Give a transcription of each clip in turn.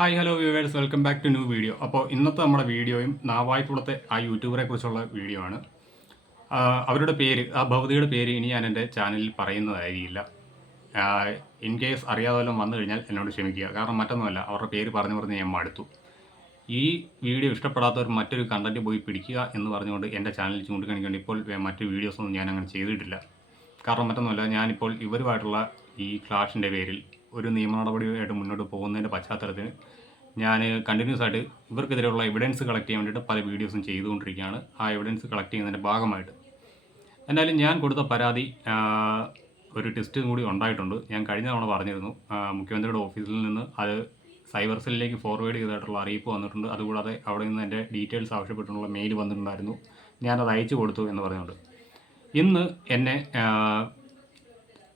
Hi hello viewers, welcome back to new video. അപ്പോൾ ഇന്നത്തെ നമ്മുടെ വീഡിയോയും നാവായിക്കുളത്തെ ആ യൂട്യൂബറെ കുറിച്ചുള്ള വീഡിയോ ആണ്. അവരുടെ പേര്, ആ ഭൗതികയുടെ പേര് ഇനി ഞാൻ എൻ്റെ ചാനലിൽ പറയുന്നതായിരിക്കില്ല. ഇൻ കേസ് അറിയാതെ വല്ലതും വന്നു കഴിഞ്ഞാൽ എന്നോട് ക്ഷമിക്കുക. കാരണം മറ്റൊന്നുമല്ല, അവരുടെ പേര് പറഞ്ഞു പറഞ്ഞ് ഞാൻ മടുത്തു. ഈ വീഡിയോ ഇഷ്ടപ്പെടാത്തവർ മറ്റൊരു കണ്ടൻറ്റ് പോയി പിടിക്കുക എന്ന് പറഞ്ഞുകൊണ്ട് എൻ്റെ ചാനലിൽ ചൂണ്ടിക്കാണിക്കേണ്ട ഇപ്പോൾ മറ്റു വീഡിയോസൊന്നും ഞാൻ അങ്ങനെ ചെയ്തിട്ടില്ല. കാരണം മറ്റൊന്നുമല്ല, ഞാനിപ്പോൾ ഇവരുമായിട്ടുള്ള ഈ ക്ലാഷിൻ്റെ പേരിൽ ഒരു നിയമ നടപടിയായിട്ട് മുന്നോട്ട് പോകുന്നതിൻ്റെ പശ്ചാത്തലത്തിൽ ഞാൻ കണ്ടിന്യൂസ് ആയിട്ട് ഇവർക്കെതിരെയുള്ള എവിഡൻസ് കളക്ട് ചെയ്യാൻ വേണ്ടിയിട്ട് പല വീഡിയോസും ചെയ്തുകൊണ്ടിരിക്കുകയാണ്. ആ എവിഡൻസ് കളക്ട് ചെയ്യുന്നതിൻ്റെ ഭാഗമായിട്ട് എന്തായാലും ഞാൻ കൊടുത്ത പരാതി ഒരു ടെസ്റ്റ് കൂടി ഉണ്ടായിട്ടുണ്ട്. ഞാൻ കഴിഞ്ഞ തവണ പറഞ്ഞിരുന്നു, മുഖ്യമന്ത്രിയുടെ ഓഫീസിൽ നിന്ന് അത് സൈബർ സെല്ലിലേക്ക് ഫോർവേഡ് ചെയ്തതായിട്ടുള്ള അറിയിപ്പ് വന്നിട്ടുണ്ട്. അതുകൂടാതെ അവിടെ നിന്ന് എൻ്റെ ഡീറ്റെയിൽസ് ആവശ്യപ്പെട്ടുള്ള മെയിൽ വന്നിട്ടുണ്ടായിരുന്നു. ഞാനത് അയച്ചു കൊടുത്തു എന്ന് പറഞ്ഞുകൊണ്ട് ഇന്ന് എന്നെ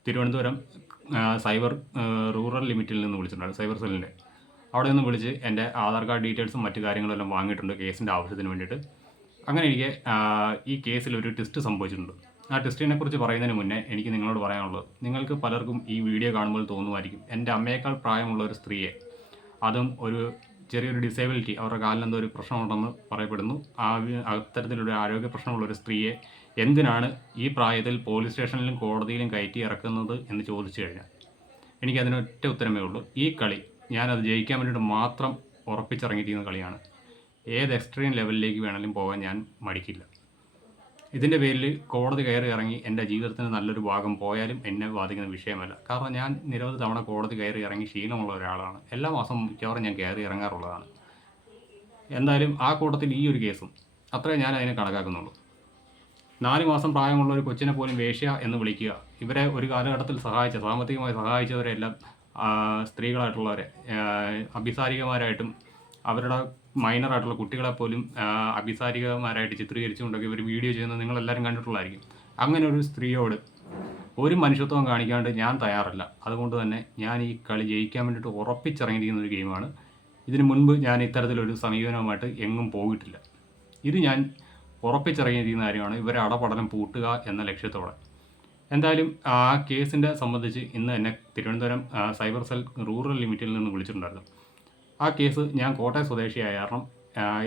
തിരുവനന്തപുരം സൈബർ റൂറൽ ലിമിറ്റിൽ നിന്ന് വിളിച്ചിട്ടുണ്ടായിരുന്നു, സൈബർ സെല്ലിൻ്റെ. അവിടെ നിന്ന് വിളിച്ച് എൻ്റെ ആധാർ കാർഡ് ഡീറ്റെയിൽസും മറ്റു കാര്യങ്ങളെല്ലാം വാങ്ങിയിട്ടുണ്ട് കേസിൻ്റെ ആവശ്യത്തിന് വേണ്ടിയിട്ട്. അങ്ങനെ എനിക്ക് ഈ കേസിൽ ഒരു ടെസ്റ്റ് സംഭവിച്ചിട്ടുണ്ട്. ആ ടെസ്റ്റിനെ കുറിച്ച് പറയുന്നതിന് മുന്നേ എനിക്ക് നിങ്ങളോട് പറയാനുള്ളത്, നിങ്ങൾക്ക് പലർക്കും ഈ വീഡിയോ കാണുമ്പോൾ തോന്നുമായിരിക്കും, എൻ്റെ അമ്മയേക്കാൾ പ്രായമുള്ള ഒരു സ്ത്രീയെ, അതും ഒരു ചെറിയൊരു ഡിസേബിലിറ്റി, അവരുടെ കാലിലെന്തോ ഒരു പ്രശ്നമുണ്ടെന്ന് പറയപ്പെടുന്നു, അത്തരത്തിലൊരു ആരോഗ്യ പ്രശ്നമുള്ള ഒരു സ്ത്രീയെ എന്തിനാണ് ഈ പ്രായത്തിൽ പോലീസ് സ്റ്റേഷനിലും കോടതിയിലും കയറ്റി ഇറക്കുന്നത് എന്ന് ചോദിച്ചു കഴിഞ്ഞാൽ എനിക്കതിനൊറ്റ ഉത്തരമേ ഉള്ളൂ. ഈ കളി ഞാനത് ജയിക്കാൻ വേണ്ടിയിട്ട് മാത്രം ഉറപ്പിച്ചിറങ്ങിയിരിക്കുന്ന കളിയാണ്. ഏത് എക്സ്ട്രീം ലെവലിലേക്ക് വേണമെങ്കിലും പോകാൻ ഞാൻ മടിക്കില്ല. ഇതിൻ്റെ പേരിൽ കോടതി കയറി ഇറങ്ങി എൻ്റെ ജീവിതത്തിന് നല്ലൊരു ഭാഗം പോയാലും എന്നെ ബാധിക്കുന്ന വിഷയമല്ല. കാരണം ഞാൻ നിരവധി തവണ കോടതി കയറി ഇറങ്ങി ശീലമുള്ള ഒരാളാണ്. എല്ലാ മാസം മിക്കവാറും ഞാൻ കയറി ഇറങ്ങാറുള്ളതാണ്. എന്തായാലും ആ കൂട്ടത്തിൽ ഈ ഒരു കേസും അത്രേ ഞാൻ അതിനെ കണക്കാക്കുന്നുള്ളൂ. 4 മാസം പ്രായമുള്ള ഒരു കൊച്ചിനെ പോലും വേശ്യ എന്ന് വിളിക്കുക, ഇവരെ ഒരു കാലഘട്ടത്തിൽ സഹായിച്ച, സാമ്പത്തികമായി സഹായിച്ചവരെല്ലാം സ്ത്രീകളായിട്ടുള്ളവരെ അഭിസാരികമാരായിട്ടും അവരുടെ മൈനറായിട്ടുള്ള കുട്ടികളെപ്പോലും അഭിസാരികമാരായിട്ട് ചിത്രീകരിച്ചുകൊണ്ടൊക്കെ ഇവർ വീഡിയോ ചെയ്യുന്നത് നിങ്ങളെല്ലാവരും കണ്ടിട്ടുള്ളതായിരിക്കും. അങ്ങനെ ഒരു സ്ത്രീയോട് ഒരു മനുഷ്യത്വം കാണിക്കാണ്ട് ഞാൻ തയ്യാറല്ല. അതുകൊണ്ട് തന്നെ ഞാൻ ഈ കളി ജയിക്കാൻ വേണ്ടിയിട്ട് ഉറപ്പിച്ചിറങ്ങിയിരിക്കുന്ന ഒരു ഗെയിമാണ്. ഇതിനു മുൻപ് ഞാൻ ഇത്തരത്തിലൊരു സമീപനവുമായിട്ട് എങ്ങും പോയിട്ടില്ല. ഇത് ഞാൻ ഉറപ്പിച്ചിറങ്ങിയിരിക്കുന്ന കാര്യമാണ്, ഇവരെ അടപടലം പൂട്ടുക എന്ന ലക്ഷ്യത്തോടെ. എന്തായാലും ആ കേസിൻ്റെ സംബന്ധിച്ച് ഇന്ന് എന്നെ തിരുവനന്തപുരം സൈബർ സെൽ റൂറൽ ലിമിറ്റിൽ നിന്ന് വിളിച്ചിട്ടുണ്ടായിരുന്നു. ആ കേസ് ഞാൻ കോട്ടയം സ്വദേശിയായ കാരണം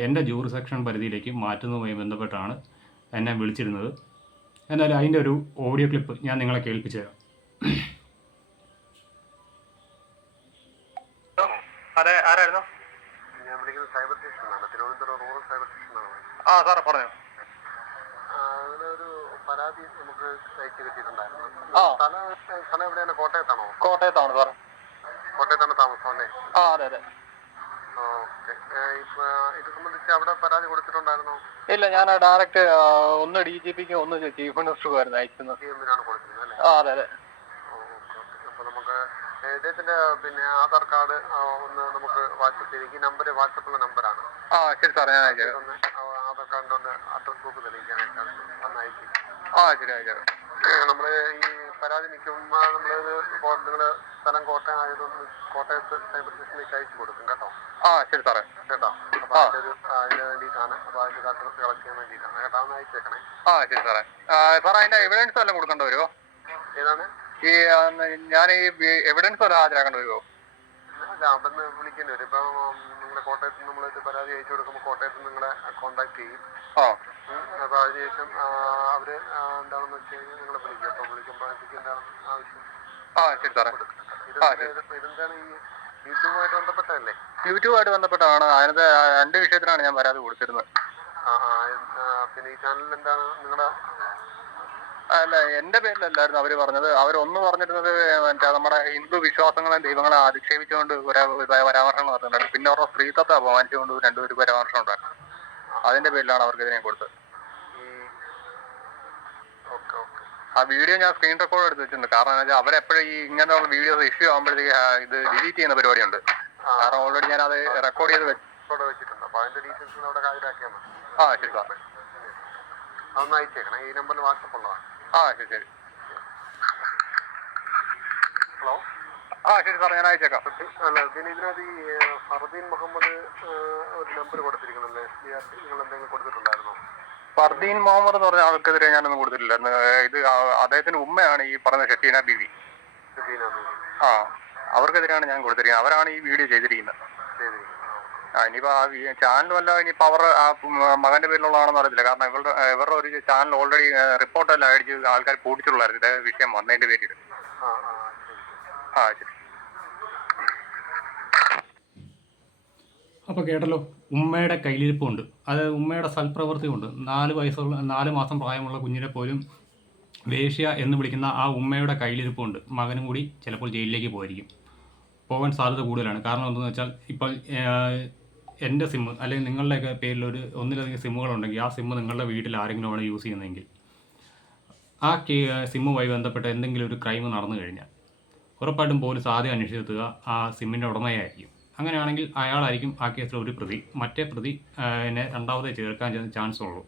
എൻ്റെ ജൂറിസെക്ഷൻ പരിധിയിലേക്ക് മാറ്റുന്നതുമായി ബന്ധപ്പെട്ടാണ് എന്നെ വിളിച്ചിരുന്നത്. എന്തായാലും അതിൻ്റെ ഒരു ഓഡിയോ ക്ലിപ്പ് ഞാൻ നിങ്ങളെ കേൾപ്പിച്ചു തരാം. അതെ, ആരായിരുന്നു? ഞാൻ വിളിക്കുന്നത് സൈബർ സ്റ്റേഷനാണ്, തിരുവനന്തപുരം റൂറൽ സൈബർ സ്റ്റേഷനാണ്. ആ സാറേ പറഞ്ഞോ. അങ്ങനെ ഒരു പരാതി നമുക്ക് അയച്ചു കിട്ടിയിട്ടുണ്ടായിരുന്നു. ആ, സ്ഥലം എവിടെയാണ്? കോട്ടയത്താണോ? കോട്ടയത്താണ് സാറേ. കോട്ടയത്താണ് താമസം അല്ലേ? ആ അതെ അതെ. ഓക്കെ. ഇപ്പൊ ഇത് സംബന്ധിച്ച് അവിടെ പരാതി കൊടുത്തിട്ടുണ്ടായിരുന്നോ? ഇല്ല, ഞാൻ ഡയറക്റ്റ് ഒന്ന് DGPക്ക് ഒന്ന് ചീഫ് മിനിസ്റ്റർക്കുമായിരുന്നു അയക്കുന്നത്. CM-നാണ് കൊടുത്തിരുന്നത് അല്ലേ? ആ അതെ അതെ. ഓക്കെ. അപ്പൊ നമുക്ക് ഇദ്ദേഹത്തിന്റെ ആധാർ കാർഡ് ഒന്ന് നമുക്ക് വാട്സപ്പ് ചെയ്ത്, ഈ നമ്പർ വാട്സപ്പിലെ നമ്പറാണ്. ആ ശരി സാറേ, ഞാൻ അയച്ചേക്കാം. ആധാർ കാർഡിന്റെ ഒന്ന് അഡ്രസ് ബുക്ക് തെളിയിക്കാനായിട്ടാണ് ഒന്ന് അയച്ചു. ആ ശരി, അയച്ചേക്കാം. നമ്മള് ഈ പരാതി നിൽക്കുമ്പോൾ നമ്മളത് നിങ്ങള് സ്ഥലം കോട്ടയം ആയതുകൊണ്ട് കോട്ടയത്ത് സൈബർ സ്റ്റേഷനിലേക്ക് അയച്ചു കൊടുക്കും കേട്ടോ. ആ ശരി സാറേ. കേട്ടോ, അപ്പൊ അതിന് വേണ്ടിയിട്ടാണ്, അപ്പൊ അതിന്റെ അഡ്രസ് കളക്ട് ചെയ്യാൻ വേണ്ടിയിട്ടാണ് കേട്ടോ. ഒന്ന് അയച്ചേക്കണേ. ആ ശരി സാറേ. സാറേ അതിന്റെ എവിഡൻസ് വല്ലതും കൊടുക്കേണ്ടി വരുമോ? ഏതാണ്? ഈ ഞാൻ ഈ എവിഡൻസ് വല്ലതും ഹാജരാക്കേണ്ടി വരുമോ? അല്ല, അവിടെ നിന്ന് വിളിക്കേണ്ടി വരും. ഇപ്പൊ നിങ്ങളുടെ കോട്ടയത്ത് നമ്മൾ പരാതി അയച്ചു കൊടുക്കുമ്പോൾ കോട്ടയത്ത് നിങ്ങളെ കോണ്ടാക്ട് ചെയ്യും. ആ, അപ്പൊ അതിനുശേഷം അവര് എന്താണെന്ന് വെച്ച് കഴിഞ്ഞാൽ നിങ്ങളെ വിളിക്കും. അപ്പൊ വിളിക്കുമ്പോഴത്തേക്ക് എന്താണ് ആവശ്യം? ആ ശരി സാറേ. ഇതെന്താണ് ഈ യൂട്യൂബുമായിട്ട് ബന്ധപ്പെട്ടതല്ലേ? യൂട്യൂബുമായിട്ട് ബന്ധപ്പെട്ടാണ്. അതിനകത്ത് 2 വിഷയത്തിലാണ് ഞാൻ പരാതി കൊടുത്തിരുന്നത്. പിന്നെ ഈ ചാനലിൽ എന്താണ് നിങ്ങളുടെ? അല്ല, എന്റെ പേരിലല്ലായിരുന്നു അവര് പറഞ്ഞത്. അവരൊന്ന് പറഞ്ഞിരുന്നത് മറ്റേ നമ്മുടെ ഹിന്ദു വിശ്വാസങ്ങളെ ദൈവങ്ങളെ അധിക്ഷേപിച്ചുകൊണ്ട് പരാമർശങ്ങൾ നടത്തുന്നുണ്ടായിരുന്നു. പിന്നെ അവരുടെ സ്ത്രീത്വത്തെ അപമാനിച്ചുകൊണ്ട് 2 പരാമർശം ഉണ്ടായിരുന്നു. അതിന്റെ പേരിലാണ് അവർക്കെതിരെ കൊടുത്തത്. ആ വീഡിയോ ഞാൻ സ്ക്രീൻ റെക്കോർഡ് എടുത്ത് വെച്ചിട്ടുണ്ട്. കാരണം എന്താ വെച്ചാൽ അവരെപ്പോഴും ഈ ഇങ്ങനെയുള്ള വീഡിയോസ് ഇഷ്യൂ ആകുമ്പോഴത്തേക്ക് ഇത് ഡിലീറ്റ് ചെയ്യുന്ന പരിപാടിയുണ്ട്. കാരണം ഓൾറെഡി ഞാൻ അത് റെക്കോർഡ് ചെയ്ത് വെച്ചിട്ടുണ്ട്. അപ്പൊ അതിന്റെ ഡീറ്റെയിൽസ് അവിടെ ഹാജരാക്കിയാൽ മതി. ആ ശരി സാർ. അതൊന്ന് അയച്ചേക്കണം. ഈ നമ്പറിൽ വാട്സപ്പ് ഉള്ളതാണ്. ആ ശരി ശരി. ഹലോ. ആ ശരി സാർ, ഞാൻ അയച്ചേക്കാം. അല്ല, പിന്നെ ഇതിനകത്ത് ഈ ഫർദീൻ മുഹമ്മദ് ഒരു നമ്പർ കൊടുത്തിരിക്കണല്ലേ? നിങ്ങൾ എന്തെങ്കിലും കൊടുത്തിട്ടുണ്ടായിരുന്നോ? ഫർദീൻ മുഹമ്മദ് എന്ന് പറഞ്ഞ ആൾക്കെതിരെ ഞാനൊന്നും കൊടുത്തിട്ടില്ലായിരുന്നു. ഇത് അദ്ദേഹത്തിന്റെ ഉമ്മയാണ് ഈ പറഞ്ഞ ഷഫീന ബീവി. ഷഫീന ബീവി. ആ, അവർക്കെതിരെയാണ് ഞാൻ കൊടുത്തിരിക്കുന്നത്. അവരാണ് ഈ വീഡിയോ ചെയ്തിരിക്കുന്നത്. ഇനിയിപ്പോൾ ആ ചാനലും അല്ല, ഇനിയിപ്പോൾ അവർ ആ മകന്റെ പേരിലുള്ളതാണെന്ന് അറിയത്തില്ല. കാരണം ഇവരുടെ ഒരു ചാനൽ ഓൾറെഡി റിപ്പോർട്ടെല്ലാം അടിച്ച് ആൾക്കാർ പൂട്ടിച്ചുള്ളായിരുന്നു ഇതേ വിഷയം വന്നതിന്റെ പേരിൽ. ശരി. അപ്പോൾ കേട്ടല്ലോ, ഉമ്മയുടെ കയ്യിലിരിപ്പുണ്ട്, അതായത് ഉമ്മയുടെ സൽപ്രവൃത്തി കൊണ്ട് 4 മാസം പ്രായമുള്ള കുഞ്ഞിനെ പോലും വേശ്യ എന്ന് വിളിക്കുന്ന ആ ഉമ്മയുടെ കയ്യിലിരിപ്പുണ്ട്. മകനും കൂടി ചിലപ്പോൾ ജയിലിലേക്ക് പോകാൻ സാധ്യത കൂടുതലാണ്. കാരണം എന്തെന്ന് വെച്ചാൽ, ഇപ്പോൾ എൻ്റെ സിമ്മ് അല്ലെങ്കിൽ നിങ്ങളുടെയൊക്കെ പേരിൽ ഒന്നിലധികം സിമ്മുകളുണ്ടെങ്കിൽ ആ സിമ്മ് നിങ്ങളുടെ വീട്ടിൽ ആരെങ്കിലും ആണ് യൂസ് ചെയ്യുന്നതെങ്കിൽ ആ സിമ്മുമായി ബന്ധപ്പെട്ട് എന്തെങ്കിലും ഒരു ക്രൈം നടന്നു കഴിഞ്ഞാൽ ഉറപ്പായിട്ടും പോലീസ് ആദ്യം അന്വേഷിച്ചെത്തുക ആ സിമ്മിൻ്റെ ഉടമയായിരിക്കും. അങ്ങനെയാണെങ്കിൽ അയാളായിരിക്കും ആ കേസിൽ ഒരു പ്രതി. മറ്റേ പ്രതി എന്നെ രണ്ടാമത്തെ ചേർക്കാൻ ചാൻസ് ഉള്ളൂ.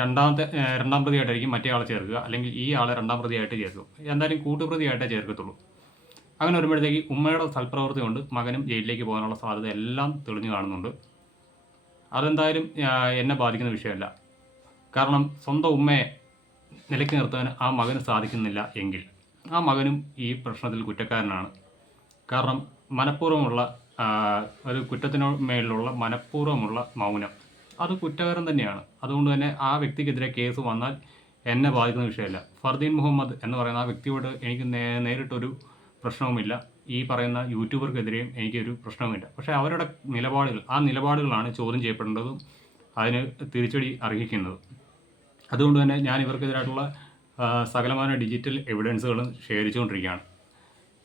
രണ്ടാം പ്രതിയായിട്ടായിരിക്കും മറ്റേ ആളെ ചേർക്കുക, അല്ലെങ്കിൽ ഈ ആളെ രണ്ടാം പ്രതിയായിട്ട് ചേർക്കും. എന്തായാലും കൂട്ടുപ്രതിയായിട്ടേ ചേർക്കത്തുള്ളൂ. അങ്ങനെ വരുമ്പോഴത്തേക്ക് ഉമ്മയുടെ സൽപ്രവൃത്തി കൊണ്ട് മകനും ജയിലിലേക്ക് പോകാനുള്ള സാധ്യത എല്ലാം തെളിഞ്ഞു കാണുന്നുണ്ട്. അതെന്തായാലും എന്നെ ബാധിക്കുന്ന വിഷയമല്ല. കാരണം സ്വന്തം ഉമ്മയെ നിലയ്ക്ക് നിർത്താൻ ആ മകന് സാധിക്കുന്നില്ല എങ്കിൽ ആ മകനും ഈ പ്രശ്നത്തിൽ കുറ്റക്കാരനാണ്. കാരണം മനഃപൂർവ്വമുള്ള ഒരു കുറ്റത്തിനു മേലുള്ള മനഃപൂർവ്വമുള്ള മൗനം അത് കുറ്റകരം തന്നെയാണ്. അതുകൊണ്ട് തന്നെ ആ വ്യക്തിക്കെതിരെ കേസ് വന്നാൽ എന്നെ ബാധിക്കുന്ന വിഷയമല്ല. ഫർദീൻ മുഹമ്മദ് എന്ന് പറയുന്ന ആ വ്യക്തിയോട് എനിക്ക് നേരിട്ടൊരു പ്രശ്നവുമില്ല. ഈ പറയുന്ന യൂട്യൂബർക്കെതിരെയും എനിക്കൊരു പ്രശ്നവുമില്ല. പക്ഷേ അവരുടെ നിലപാടുകളാണ് ചോദ്യം ചെയ്യപ്പെടേണ്ടതും അതിന് തിരിച്ചടി അർഹിക്കുന്നതും. അതുകൊണ്ട് തന്നെ ഞാൻ ഇവർക്കെതിരായിട്ടുള്ള സകലമായ ഡിജിറ്റൽ എവിഡൻസുകളും ശേഖരിച്ചുകൊണ്ടിരിക്കുകയാണ്.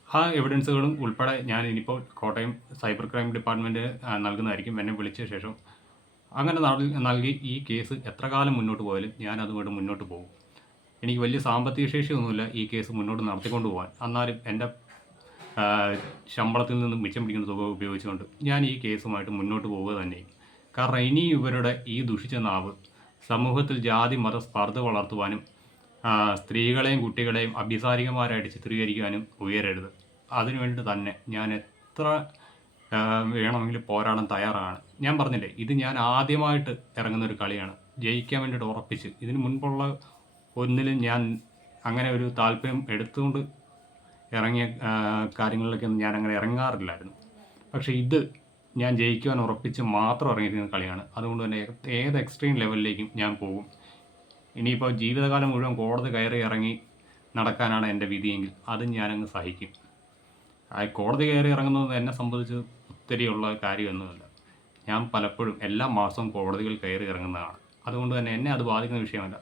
ആ എവിഡൻസുകളും ഉൾപ്പെടെ ഞാൻ ഇനിയിപ്പോൾ കോട്ടയം സൈബർ ക്രൈം ഡിപ്പാർട്ട്മെൻറ്റ് നൽകുന്നതായിരിക്കും. എന്നെ വിളിച്ച ശേഷം അങ്ങനെ നൽകി ഈ കേസ് എത്ര കാലം മുന്നോട്ട് പോയാലും ഞാൻ അതുകൊണ്ട് മുന്നോട്ട് പോകും. എനിക്ക് വലിയ സാമ്പത്തിക ശേഷിയൊന്നുമില്ല ഈ കേസ് മുന്നോട്ട് നടത്തിക്കൊണ്ട് പോകാൻ. എന്നാലും എൻ്റെ ശമ്പളത്തിൽ നിന്ന് മിച്ചം പിടിക്കുന്ന തുക ഉപയോഗിച്ചുകൊണ്ട് ഞാൻ ഈ കേസുമായിട്ട് മുന്നോട്ട് പോവുക തന്നെ. കാരണം ഇനി ഇവരുടെ ഈ ദുഷിച്ച നാവ് സമൂഹത്തിൽ ജാതി മത സ്പർദ്ധ വളർത്തുവാനും സ്ത്രീകളെയും കുട്ടികളെയും അഭിസാരികമാരായിട്ട് ചിത്രീകരിക്കാനും ഉയരരുത്. അതിനുവേണ്ടി തന്നെ ഞാൻ എത്ര വേണമെങ്കിലും പോരാടാൻ തയ്യാറാണ്. ഞാൻ പറഞ്ഞില്ലേ, ഇത് ഞാൻ ആദ്യമായിട്ട് ഇറങ്ങുന്ന ഒരു കളിയാണ്. ജയിക്കാൻ വേണ്ടിയിട്ട് ഉറപ്പിച്ച് ഇതിന് മുൻപുള്ള ഒന്നിലും ഞാൻ അങ്ങനെ ഒരു താല്പര്യം എടുത്തുകൊണ്ട് ഇറങ്ങിയ കാര്യങ്ങളിലേക്കൊന്നും ഞാൻ അങ്ങനെ ഇറങ്ങാറില്ലായിരുന്നു. പക്ഷേ ഇത് ഞാൻ ജയിക്കുവാൻ ഉറപ്പിച്ച് മാത്രം ഇറങ്ങിയിരിക്കുന്ന കളിയാണ്. അതുകൊണ്ട് തന്നെ ഏത് എക്സ്ട്രീം ലെവലിലേക്കും ഞാൻ പോകും. ഇനിയിപ്പോൾ ജീവിതകാലം മുഴുവൻ കോടതി കയറി ഇറങ്ങി നടക്കാനാണ് എൻ്റെ വിധിയെങ്കിൽ അത് ഞാനങ്ങ് സഹിക്കും. കോടതി കയറി ഇറങ്ങുന്നത് എന്നെ സംബന്ധിച്ച് ഒത്തിരിയുള്ള കാര്യമൊന്നുമില്ല. ഞാൻ പലപ്പോഴും എല്ലാ മാസവും കോടതികൾ കയറി ഇറങ്ങുന്നതാണ്. അതുകൊണ്ട് തന്നെ എന്നെ അത് ബാധിക്കുന്ന വിഷയമല്ല.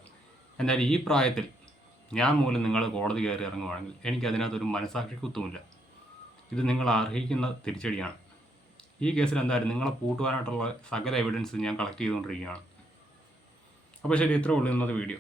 എന്നാൽ ഈ പ്രായത്തിൽ ഞാൻ മൂലം നിങ്ങൾ കോടതി കയറി ഇറങ്ങുവാണെങ്കിൽ എനിക്കതിനകത്തൊരു മനസാക്ഷിക്കുത്തുമില്ല. ഇത് നിങ്ങൾ അർഹിക്കുന്ന തിരിച്ചടിയാണ്. ഈ കേസിൽ എന്തായാലും നിങ്ങളെ പൂട്ടുവാനായിട്ടുള്ള സകല എവിഡൻസ് ഞാൻ കളക്ട് ചെയ്തുകൊണ്ടിരിക്കുകയാണ്. അപ്പോൾ ശരി, ഇത്രേ ഉള്ളൂ ഇന്നത്തെ വീഡിയോ.